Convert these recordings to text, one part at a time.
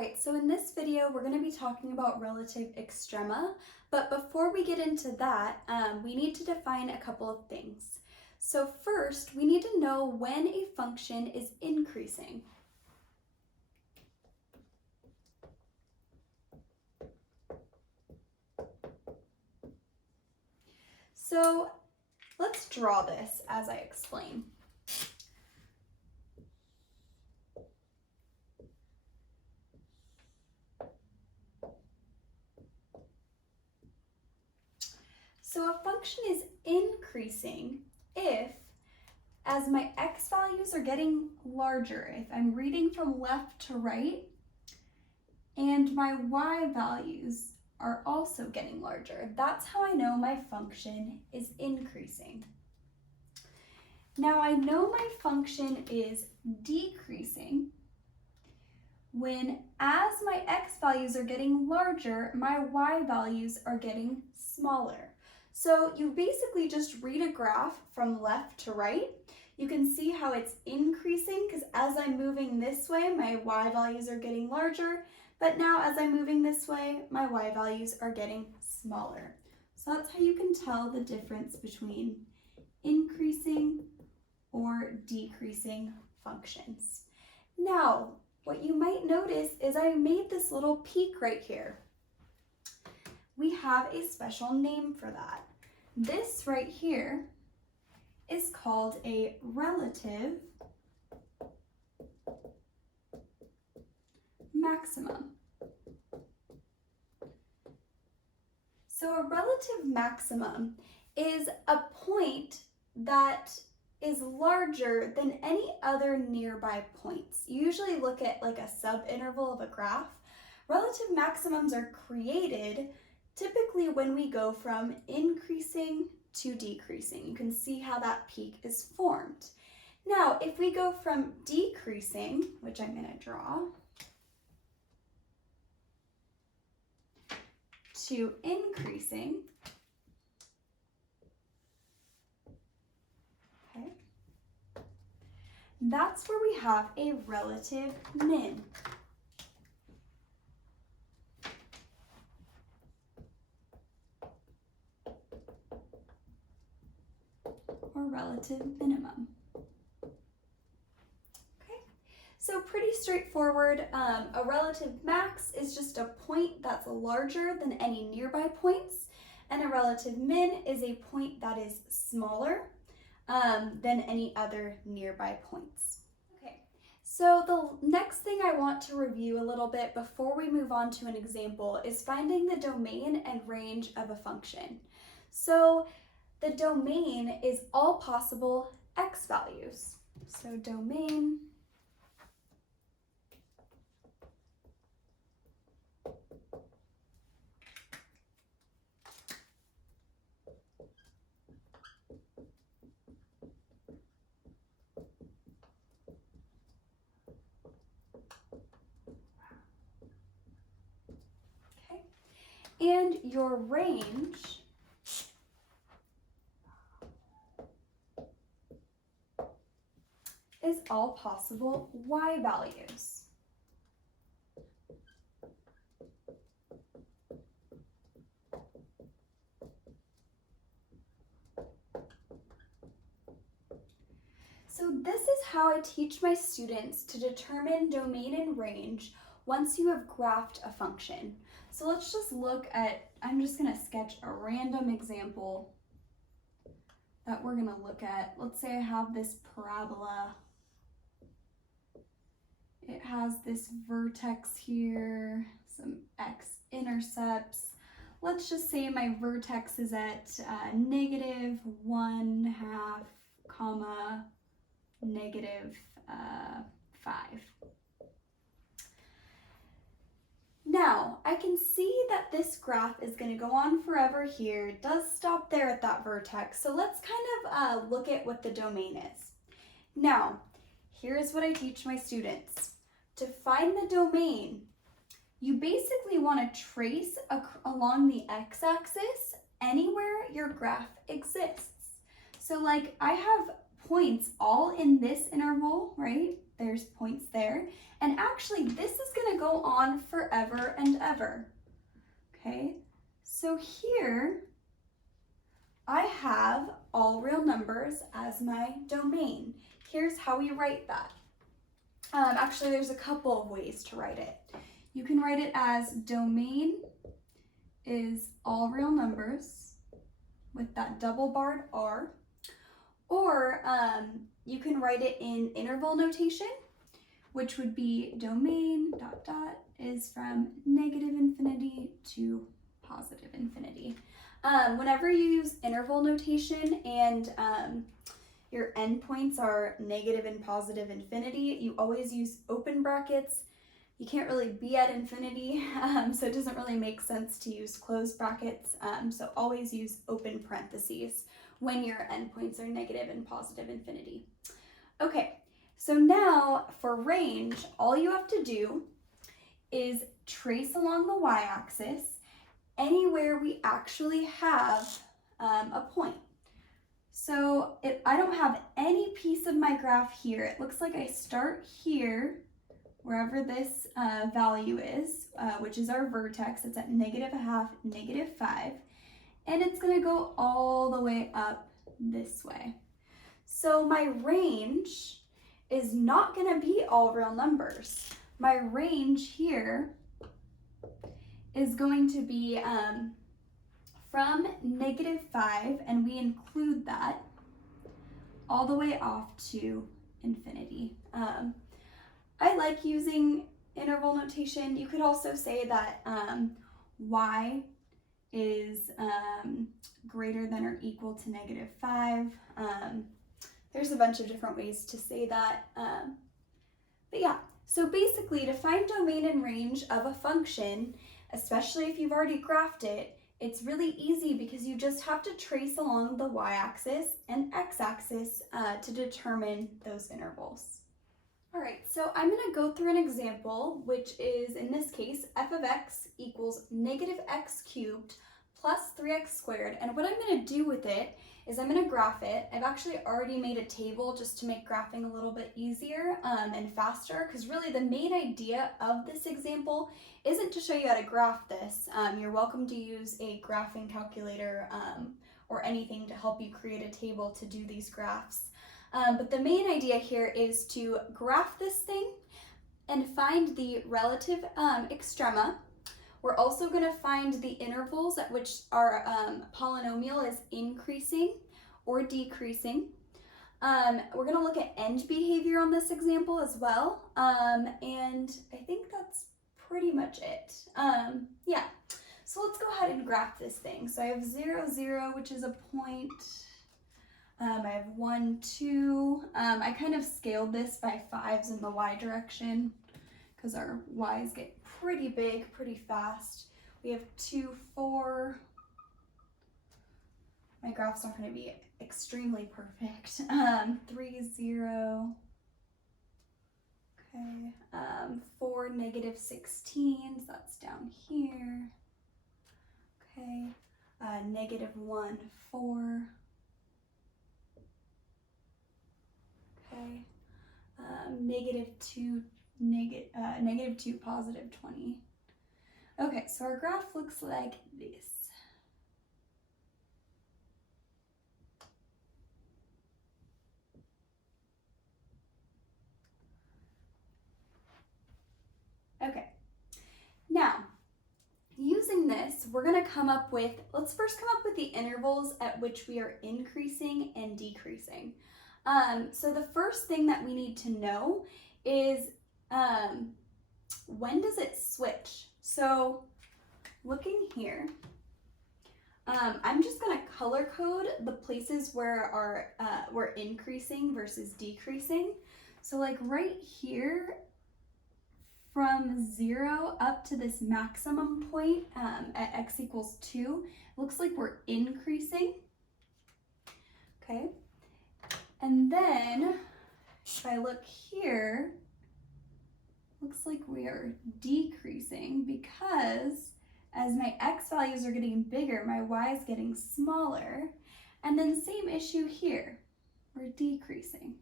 Alright, so in this video we're going to be talking about relative extrema, but before we get into that, we need to define a couple of things. So first, we need to know when a function is increasing. So let's draw this as I explain. So a function is increasing if, as my x values are getting larger, if I'm reading from left to right, and my y values are also getting larger. That's how I know my function is increasing. Now I know my function is decreasing when, as my x values are getting larger, my y values are getting smaller. So you basically just read a graph from left to right. You can see how it's increasing because as I'm moving this way, my y values are getting larger, but now as I'm moving this way, my y values are getting smaller. So that's how you can tell the difference between increasing or decreasing functions. Now, what you might notice is I made this little peak right here. We have a special name for that. This right here is called a relative maximum. So a relative maximum is a point that is larger than any other nearby points. You usually look at like a subinterval of a graph. Relative maximums are created typically when we go from increasing to decreasing. You can see how that peak is formed. Now, if we go from decreasing, which I'm going to draw, to increasing, okay, that's where we have a relative min. Or relative minimum. Okay, so pretty straightforward. A relative max is just a point that's larger than any nearby points, and a relative min is a point that is smaller than any other nearby points. Okay, so the next thing I want to review a little bit before we move on to an example is finding the domain and range of a function. So the domain is all possible x values. So domain okay, and your range is all possible y values. So this is how I teach my students to determine domain and range once you have graphed a function. So let's just look at, I'm just going to sketch a random example that we're going to look at. Let's say I have this parabola. It has this vertex here, some x-intercepts. Let's just say my vertex is at -1/2, comma, -5. Now, I can see that this graph is going to go on forever here. It does stop there at that vertex. So let's kind of look at what the domain is. Now, here's what I teach my students. To find the domain, you basically want to trace along the x-axis anywhere your graph exists. So like I have points all in this interval, right? There's points there. And actually, this is going to go on forever and ever. Okay, so here I have all real numbers as my domain. Here's how we write that. Actually, there's a couple of ways to write it. You can write it as domain is all real numbers with that double barred R, or you can write it in interval notation, which would be domain ... is from -infinity to +infinity. Whenever you use interval notation and your endpoints are negative and positive infinity, you always use open brackets. You can't really be at infinity, so it doesn't really make sense to use closed brackets. So always use open parentheses when your endpoints are negative and positive infinity. Okay, so now for range, all you have to do is trace along the y-axis anywhere we actually have a point. So if I don't have any piece of my graph here, it looks like I start here, wherever this value is, which is our vertex. It's at -0.5, -5, and it's going to go all the way up this way. So my range is not going to be all real numbers. My range here is going to be from -5, and we include that, all the way off to infinity. I like using interval notation. You could also say that y is greater than or equal to -5. There's a bunch of different ways to say that. But yeah, so basically to find domain and range of a function, especially if you've already graphed it, it's really easy because you just have to trace along the y-axis and x-axis to determine those intervals. All right, so I'm going to go through an example, which is, in this case, f of x equals -x cubed plus 3x squared. And what I'm going to do with it is I'm going to graph it. I've actually already made a table just to make graphing a little bit easier and faster, because really the main idea of this example isn't to show you how to graph this. You're welcome to use a graphing calculator or anything to help you create a table to do these graphs. But the main idea here is to graph this thing and find the relative extrema. We're also going to find the intervals at which our polynomial is increasing or decreasing. We're going to look at end behavior on this example as well. And I think that's pretty much it. Yeah, so let's go ahead and graph this thing. So I have 0, 0, which is a point. I have 1, 2. I kind of scaled this by 5s in the y direction because our y's get pretty big pretty fast. We have 2, 4. My graph's not going to be extremely perfect. 3, 0. Okay. 4, -16, so that's down here. Okay. -1, 4. Okay. -2, -2, positive 20. Okay, so our graph looks like this. Okay, now using this, we're going to come up with, let's first come up with the intervals at which we are increasing and decreasing. So the first thing that we need to know is when does it switch? So looking here, I'm just going to color code the places where we're increasing versus decreasing. So like right here, from 0 up to this maximum point at x equals 2, it looks like we're increasing. Okay. And then if I look here, looks like we are decreasing because as my x values are getting bigger, my y is getting smaller. And then same issue here. or decreasing?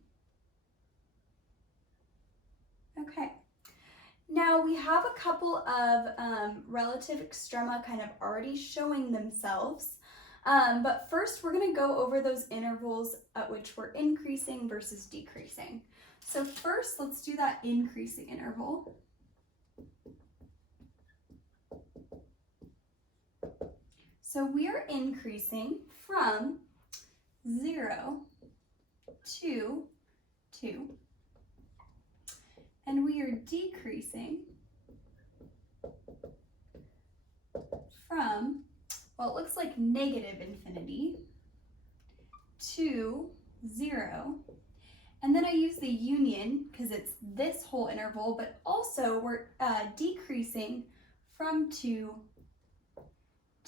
Okay. Now we have a couple of relative extrema kind of already showing themselves, but first we're going to go over those intervals at which we're increasing versus decreasing. So first let's do that increasing interval. So we are increasing from 0 to 2. And we are decreasing from, well, it looks like negative infinity to 0. And then I use the union because it's this whole interval, but also we're decreasing from 2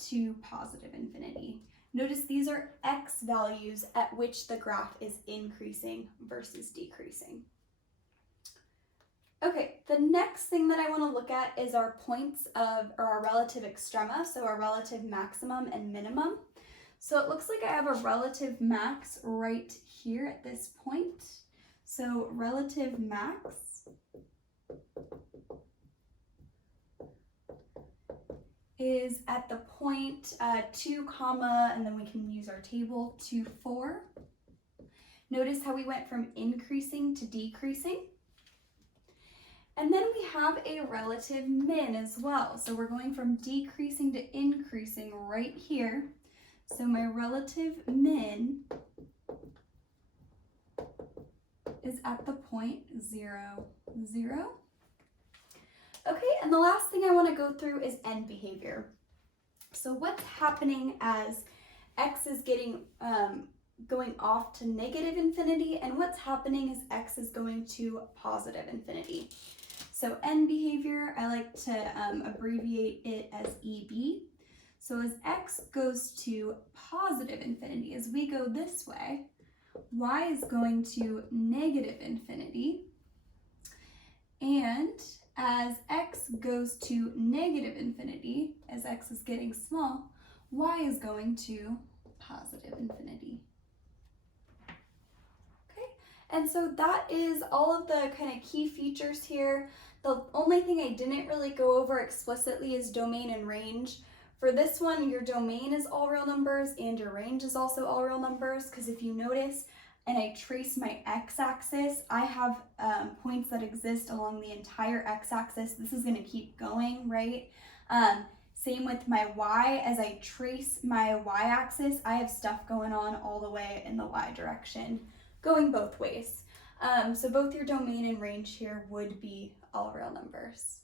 to positive infinity. Notice these are x values at which the graph is increasing versus decreasing. Okay, the next thing that I want to look at is our points of, or our relative extrema, so our relative maximum and minimum. So it looks like I have a relative max right here at this point. So relative max is at the point 2 comma, and then we can use our table, 2, 4. Notice how we went from increasing to decreasing. And then we have a relative min as well. So we're going from decreasing to increasing right here. So my relative min is at the point 0, 0. Okay, and the last thing I want to go through is end behavior. So what's happening as x is getting going off to negative infinity, and what's happening as x is going to positive infinity. So end behavior, I like to abbreviate it as EB. So as x goes to positive infinity, as we go this way, y is going to negative infinity. And as x goes to negative infinity, as x is getting small, y is going to positive infinity. Okay, and so that is all of the kind of key features here. The only thing I didn't really go over explicitly is domain and range. For this one, your domain is all real numbers and your range is also all real numbers, because if you notice, and I trace my x-axis, I have points that exist along the entire x-axis. This is going to keep going, right? Same with my y. As I trace my y-axis, I have stuff going on all the way in the y direction, going both ways. So both your domain and range here would be all real numbers.